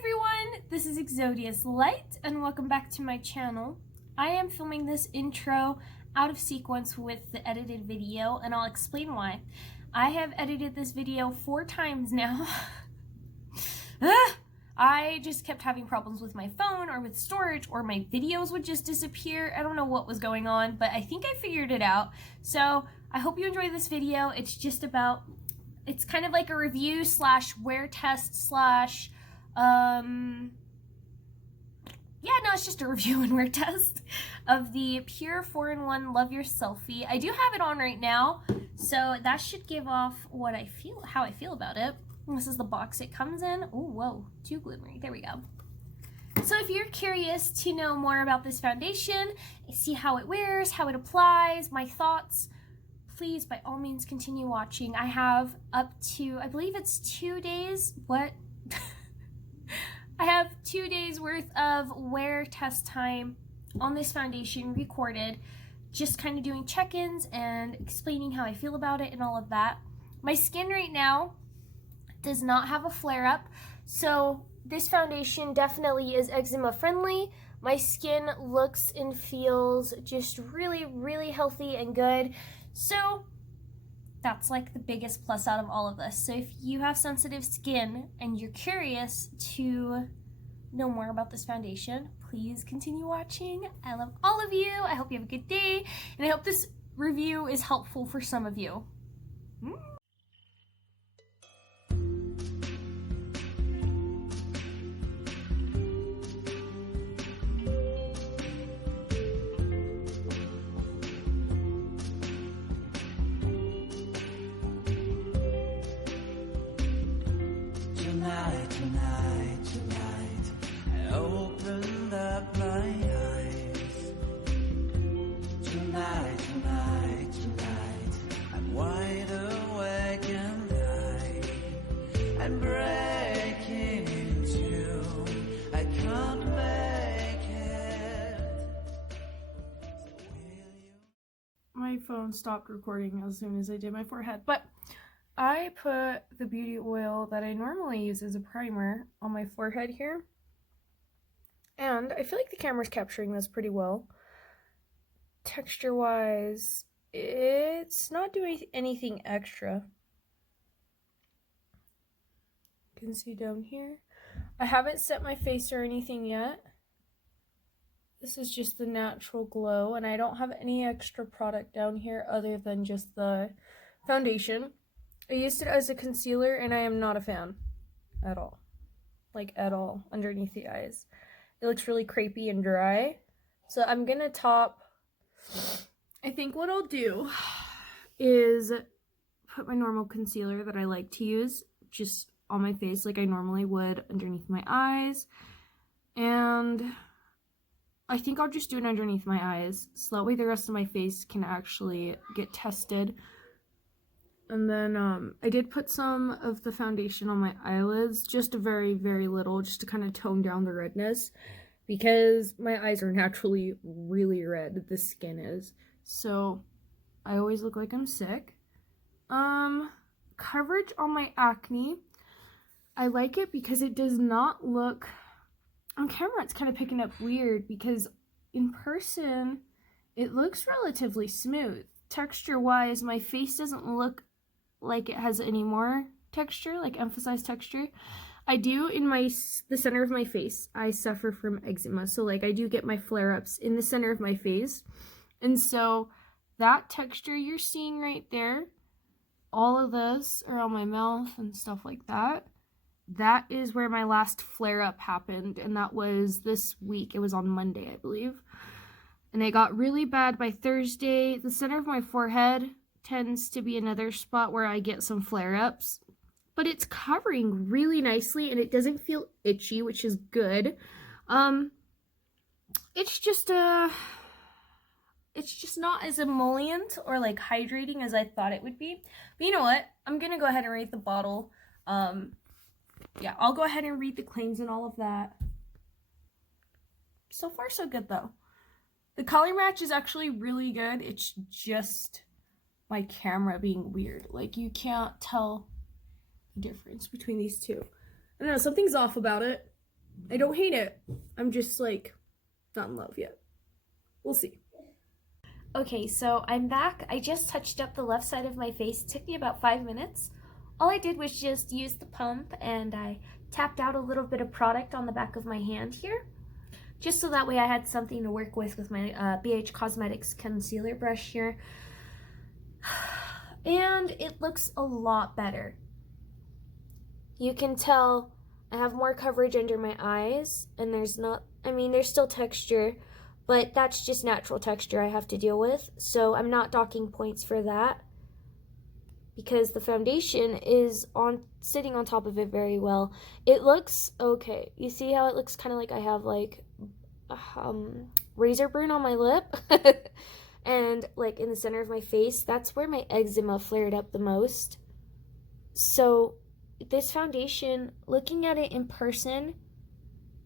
everyone, this is ExodiasLight and welcome back to my channel. I am filming this intro out of sequence with the edited video and I'll explain why. I have edited this video 4 times now. I just kept having problems with my phone or with storage, or my videos would just disappear. I don't know what was going on, but I think I figured it out. So I hope you enjoy this video. It's just about, it's kind of like a review slash wear test slash it's just a review and wear test of the Pure 4-in-1 Love Your Selfie. I do have it on right now, so that should give off what I feel, how I feel about it. And this is the box it comes in. Oh, whoa, too glittery. There we go. So if you're curious to know more about this foundation, see how it wears, how it applies, my thoughts, please by all means continue watching. I have up to, I believe it's 2 days, I have 2 days worth of wear test time on this foundation recorded, just kind of doing check-ins and explaining how I feel about it and all of that. My skin right now does not have a flare-up, so this foundation definitely is eczema friendly. My skin looks and feels just really, really healthy and good. So that's like the biggest plus out of all of this. So if you have sensitive skin and you're curious to know more about this foundation, please continue watching. I love all of you. I hope you have a good day, and I hope this review is helpful for some of you. Tonight, I opened up my eyes. Tonight, I'm wide awake and I'm breaking into. I can't make it. So will you? My phone stopped recording as soon as I did my forehead, but I put the beauty oil that I normally use as a primer on my forehead here, and I feel like the camera's capturing this pretty well. Texture wise, it's not doing anything extra. You can see down here. I haven't set my face or anything yet. This is just the natural glow, and I don't have any extra product down here other than just the foundation. I used it as a concealer, and I am not a fan at all. Like, at all, underneath the eyes. It looks really crepey and dry. So I'm gonna top, I think what I'll do is put my normal concealer that I like to use just on my face like I normally would underneath my eyes. And I think I'll just do it underneath my eyes, so that way the rest of my face can actually get tested. And then I did put some of the foundation on my eyelids, just a very, very little, just to kind of tone down the redness, because my eyes are naturally really red, the skin is. So I always look like I'm sick. Coverage on my acne, I like it because it does not look, on camera it's kind of picking up weird, because in person it looks relatively smooth. Texture-wise, my face doesn't look like it has any more texture, like emphasized texture. I do in the center of my face, I suffer from eczema, so like I do get my flare-ups in the center of my face, and so that texture you're seeing right there, all of this around my mouth and stuff like that, that is where my last flare-up happened, and that was this week. It was on Monday, I believe, and it got really bad by Thursday. The center of my forehead tends to be another spot where I get some flare-ups, but it's covering really nicely and it doesn't feel itchy, which is good. It's just not as emollient or like hydrating as I thought it would be. But you know what? I'm gonna go ahead and rate the bottle. Yeah, I'll go ahead and read the claims and all of that. So far, so good though. The color match is actually really good. It's just my camera being weird. Like, you can't tell the difference between these two. I don't know, something's off about it. I don't hate it. I'm just like not in love yet. We'll see. Okay, so I'm back. I just touched up the left side of my face. It took me about 5 minutes. All I did was just use the pump and I tapped out a little bit of product on the back of my hand here, just so that way I had something to work with my BH Cosmetics concealer brush here. And it looks a lot better. You can tell I have more coverage under my eyes, and there's still texture, but that's just natural texture I have to deal with, so I'm not docking points for that because the foundation is sitting on top of it very well. It looks okay. You see how it looks kind of like I have like razor burn on my lip and like in the center of my face. That's where my eczema flared up the most. So this foundation, looking at it in person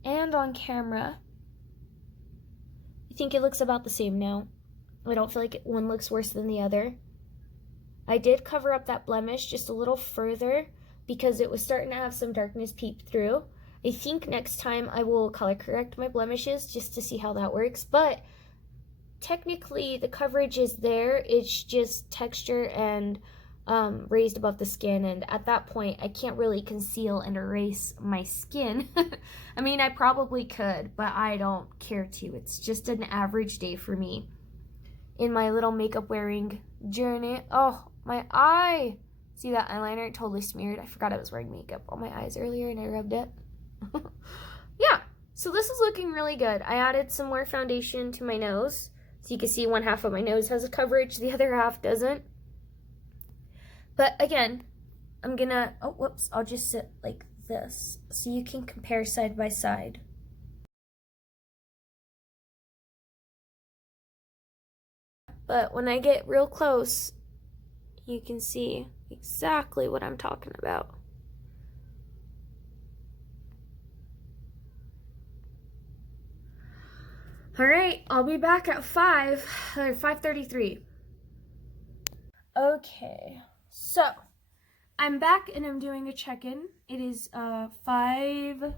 and on camera, I think it looks about the same now. I don't feel like one looks worse than the other. I did cover up that blemish just a little further because it was starting to have some darkness peep through. I think next time I will color correct my blemishes just to see how that works, but technically the coverage is there. It's just texture and raised above the skin, and at that point I can't really conceal and erase my skin. I mean, I probably could, but I don't care to. It's just an average day for me in my little makeup wearing journey. Oh, my eye! See that eyeliner? It totally smeared. I forgot I was wearing makeup on my eyes earlier and I rubbed it. Yeah, so this is looking really good. I added some more foundation to my nose. So you can see one half of my nose has a coverage, the other half doesn't. But again, I'll just sit like this so you can compare side by side. But when I get real close, you can see exactly what I'm talking about. All right, I'll be back at 5:33. Okay, so I'm back and I'm doing a check-in. It is 5.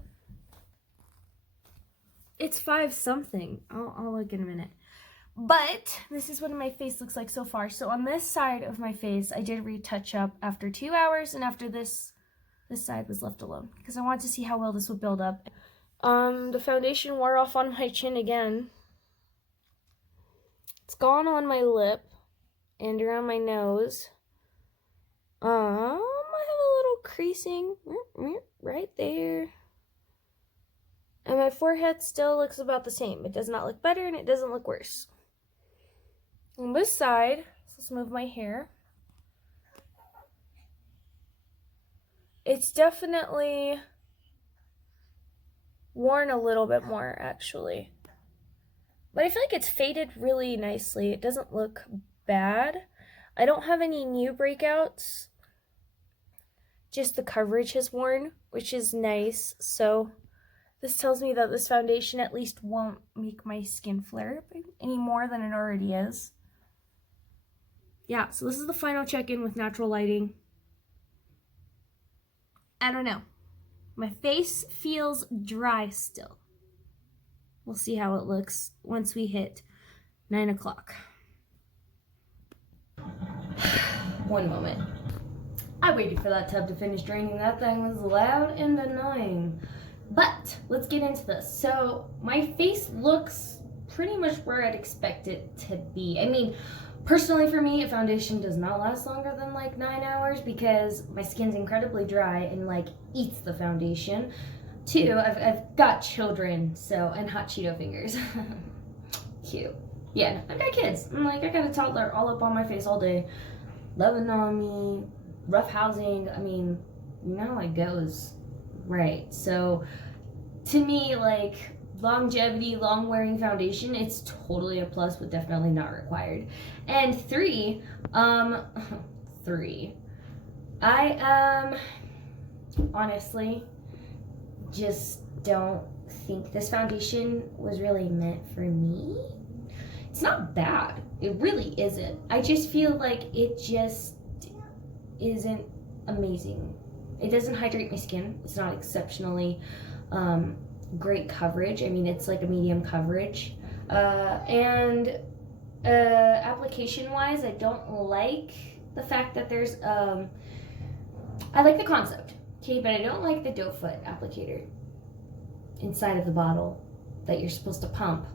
It's 5 something. I'll look in a minute. But this is what my face looks like so far. So on this side of my face, I did retouch up after 2 hours, and after this side was left alone because I wanted to see how well this would build up. The foundation wore off on my chin again. It's gone on my lip and around my nose. I have a little creasing right there. And my forehead still looks about the same. It does not look better and it doesn't look worse. On this side, let's move my hair. It's definitely worn a little bit more, actually. But I feel like it's faded really nicely. It doesn't look bad. I don't have any new breakouts. Just the coverage has worn, which is nice. So this tells me that this foundation at least won't make my skin flare up any more than it already is. Yeah, so this is the final check-in with natural lighting. I don't know. My face feels dry still. We'll see how it looks once we hit 9 o'clock. One moment. I waited for that tub to finish draining. That thing was loud and annoying. But let's get into this. So my face looks pretty much where I'd expect it to be. I mean, personally for me, a foundation does not last longer than like 9 hours because my skin's incredibly dry and like eats the foundation. 2, I've got children, so, and hot Cheeto fingers. Cute. Yeah, I've got kids. I got a toddler all up on my face all day, loving on me, rough housing. I mean, you know how it goes, right? So, to me, like, longevity, long wearing foundation, it's totally a plus, but definitely not required. And 3, I honestly just don't think this foundation was really meant for me. It's not bad. It really isn't. I just feel like it just isn't amazing. It doesn't hydrate my skin. It's not exceptionally great coverage. I mean, it's like a medium coverage. And application wise, I don't like the fact that there's I like the concept, okay, but I don't like the doe foot applicator inside of the bottle that you're supposed to pump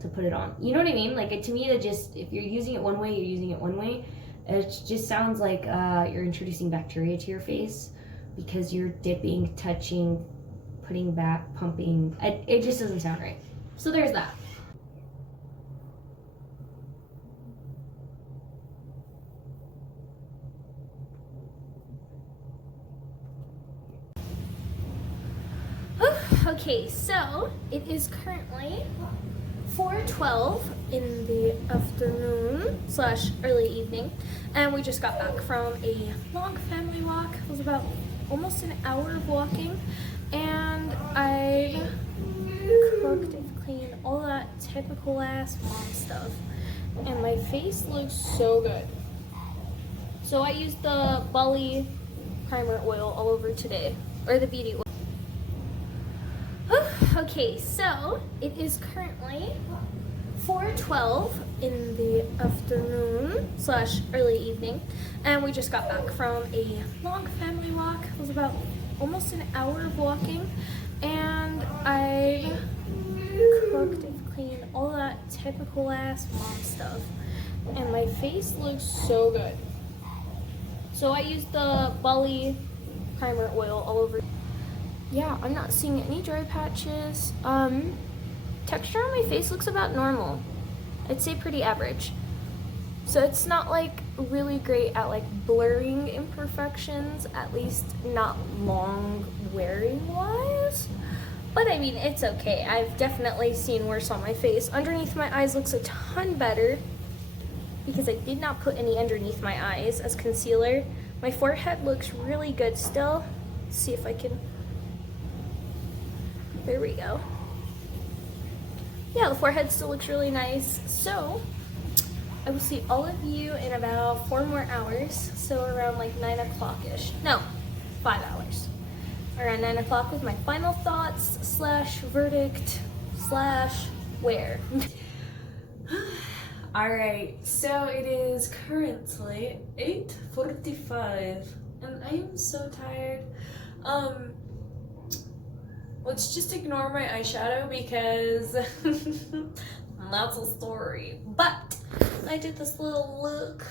to put it on. You know what I mean? Like, to me, it just, if you're using it one way, you're using it one way. It just sounds like you're introducing bacteria to your face because you're dipping, touching, putting back, pumping. It just doesn't sound right. So there's that. Okay, so it is currently 4:12 in the afternoon / early evening, and we just got back from a long family walk. It was about almost an hour of walking, and I cooked and cleaned all that typical ass mom stuff, and my face looks so good. So I used the Bali primer oil all over today, or the beauty oil. Okay, so it is currently 4:12 in the afternoon / early evening, and we just got back from a long family walk. It was about almost an hour of walking, and I cooked and cleaned all that typical ass mom stuff, and my face looks so good. So I used the Bali primer oil all over. Yeah, I'm not seeing any dry patches. Texture on my face looks about normal. I'd say pretty average. So it's not like really great at like blurring imperfections, at least not long wearing wise. But I mean, it's okay. I've definitely seen worse on my face. Underneath my eyes looks a ton better because I did not put any underneath my eyes as concealer. My forehead looks really good still. Let's see if I can. There we go. Yeah, the forehead still looks really nice. So I will see all of you in about 4 more hours. So around like 9 o'clock-ish. No, 5 hours. Around 9 o'clock with my final thoughts / verdict / wear. Alright, so it is currently 8:45 and I am so tired. Let's just ignore my eyeshadow because that's a story. But I did this little look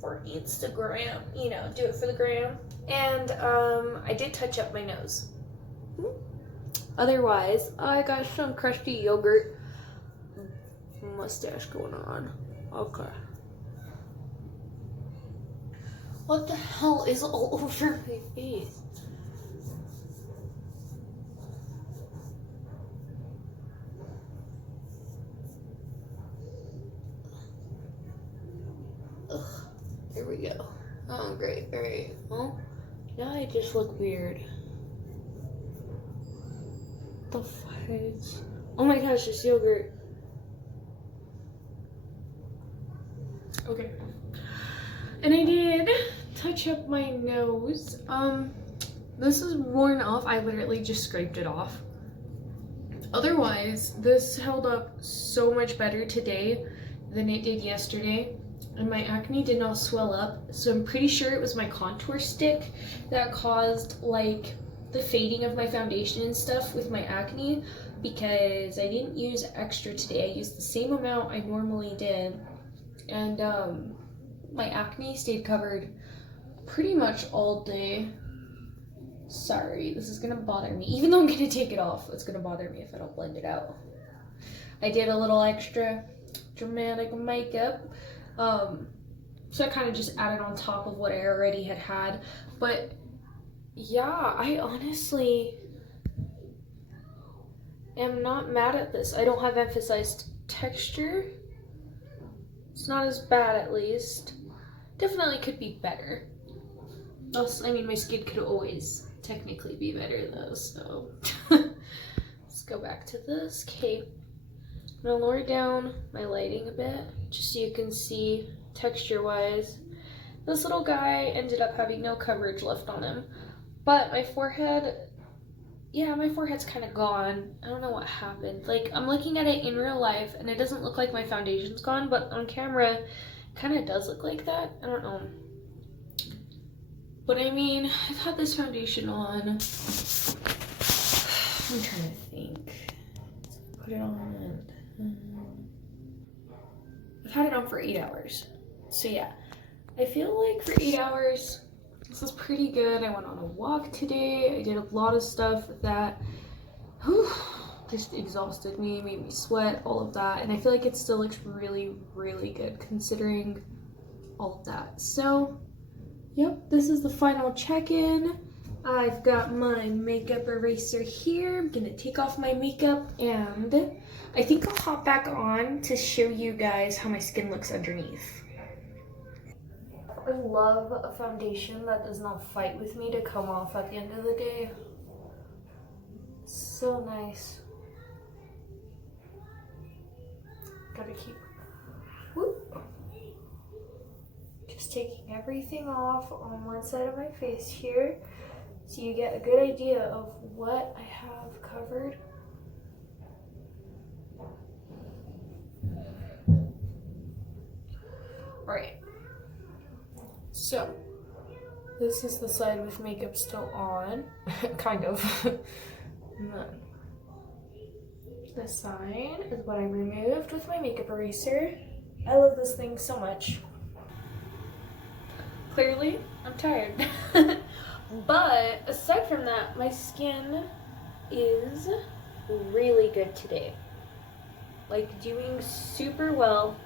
for Instagram, you know, do it for the gram. And I did touch up my nose. Otherwise, I got some crusty yogurt mustache going on. Okay. What the hell is all over my face? Here we go. Oh, great. All right. Well, now I just look weird. The fudge. Oh my gosh, this yogurt. Okay. And I did touch up my nose. This is worn off. I literally just scraped it off. Otherwise, this held up so much better today than it did yesterday. And my acne did not swell up, so I'm pretty sure it was my contour stick that caused like the fading of my foundation and stuff with my acne, because I didn't use extra today. I used the same amount I normally did, and my acne stayed covered pretty much all day. Sorry, this is gonna bother me. Even though I'm gonna take it off, it's gonna bother me if I don't blend it out. I did a little extra dramatic makeup. So I kind of just added on top of what I already had. But yeah, I honestly am not mad at this. I don't have emphasized texture. It's not as bad, at least. Definitely could be better. Also, I mean, my skin could always technically be better though, so. Let's go back to this. Okay. I'm gonna lower down my lighting a bit, just so you can see texture-wise. This little guy ended up having no coverage left on him, but my forehead, yeah, my forehead's kind of gone. I don't know what happened. Like, I'm looking at it in real life, and it doesn't look like my foundation's gone, but on camera, it kind of does look like that. I don't know. But I mean, I've had this foundation on. I'm trying to think. Put it on and I've had it on for 8 hours. So yeah, I feel like for 8 hours, this is pretty good. I went on a walk today. I did a lot of stuff that just exhausted me, made me sweat, all of that. And I feel like it still looks really, really good considering all of that. So, yep, this is the final check-in. I've got my makeup eraser here. I'm gonna take off my makeup and I think I'll hop back on to show you guys how my skin looks underneath. I love a foundation that does not fight with me to come off at the end of the day. So nice. Gotta keep just taking everything off on one side of my face here so you get a good idea of what I have covered. Alright, so this is the side with makeup still on, kind of. And then this side is what I removed with my makeup eraser. I love this thing so much. Clearly, I'm tired. But aside from that, my skin is really good today. Like, doing super well.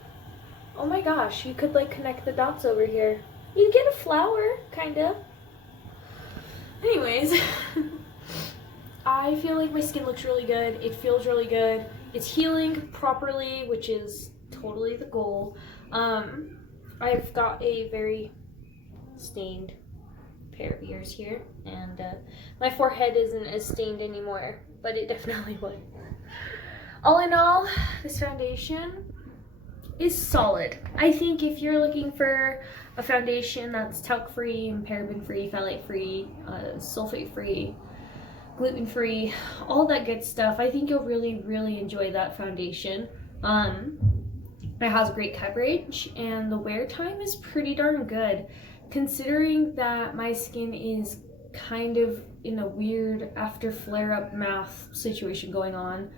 Oh my gosh, you could like connect the dots over here. You get a flower, kinda. Anyways, I feel like my skin looks really good. It feels really good. It's healing properly, which is totally the goal. I've got a very stained pair of ears here, and my forehead isn't as stained anymore, but it definitely was. All in all, this foundation is solid. I think if you're looking for a foundation that's talc-free, paraben-free, phthalate-free, sulfate-free, gluten-free, all that good stuff, I think you'll really, really enjoy that foundation. It has great coverage, and the wear time is pretty darn good, considering that my skin is kind of in a weird after flare-up math situation going on.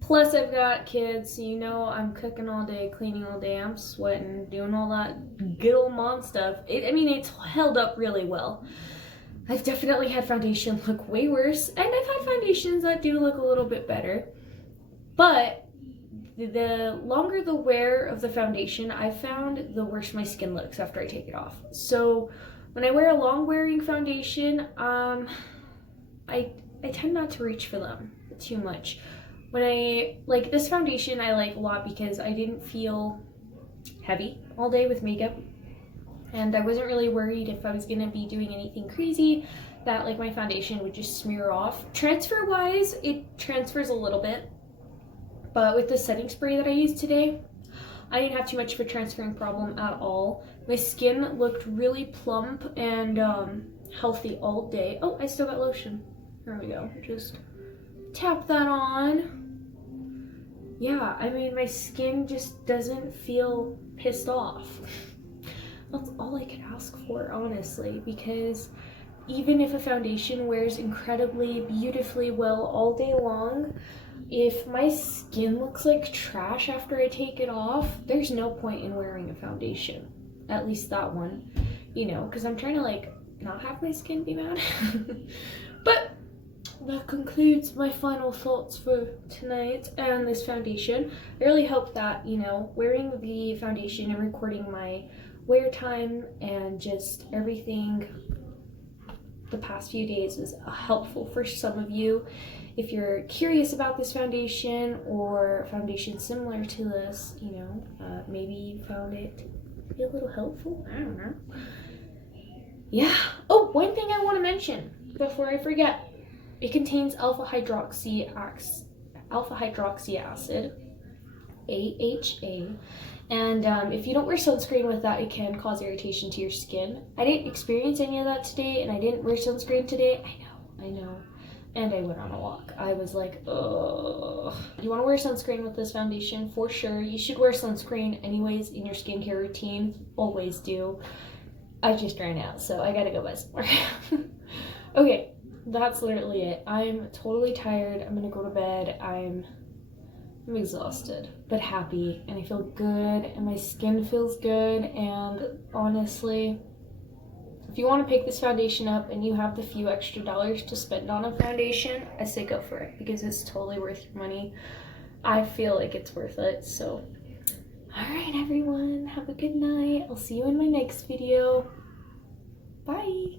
Plus, I've got kids, so you know I'm cooking all day, cleaning all day, I'm sweating, doing all that good old mom stuff. I mean, it's held up really well. I've definitely had foundation look way worse, and I've had foundations that do look a little bit better. But the longer the wear of the foundation, I found the worse my skin looks after I take it off. So when I wear a long-wearing foundation, I tend not to reach for them too much. When I, like this foundation I like a lot because I didn't feel heavy all day with makeup, and I wasn't really worried if I was gonna be doing anything crazy that like my foundation would just smear off. Transfer wise, it transfers a little bit, but with the setting spray that I used today, I didn't have too much of a transferring problem at all. My skin looked really plump and healthy all day. Oh, I still got lotion. There we go. Just tap that on. Yeah, I mean, my skin just doesn't feel pissed off. That's all I could ask for, honestly, because even if a foundation wears incredibly, beautifully well all day long, if my skin looks like trash after I take it off, there's no point in wearing a foundation. At least that one, you know, because I'm trying to, like, not have my skin be mad. But that concludes my final thoughts for tonight and this foundation. I really hope that, you know, wearing the foundation and recording my wear time and just everything the past few days was helpful for some of you. If you're curious about this foundation or foundation similar to this, you know, maybe you found it to be a little helpful. I don't know. Yeah. Oh, one thing I want to mention before I forget. It contains alpha hydroxy acid, AHA, and if you don't wear sunscreen with that, it can cause irritation to your skin. I didn't experience any of that today, and I didn't wear sunscreen today. I know. and I went on a walk. I was like, ugh. You want to wear sunscreen with this foundation? For sure. You should wear sunscreen anyways in your skincare routine. Always do. I just ran out, so I gotta go buy some more. Okay, that's literally it. I'm totally tired. I'm gonna go to bed. I'm exhausted, but happy, and I feel good, and my skin feels good, and honestly, if you want to pick this foundation up and you have the few extra dollars to spend on a foundation, I say go for it because it's totally worth your money. I feel like it's worth it. So, alright everyone, have a good night. I'll see you in my next video. Bye!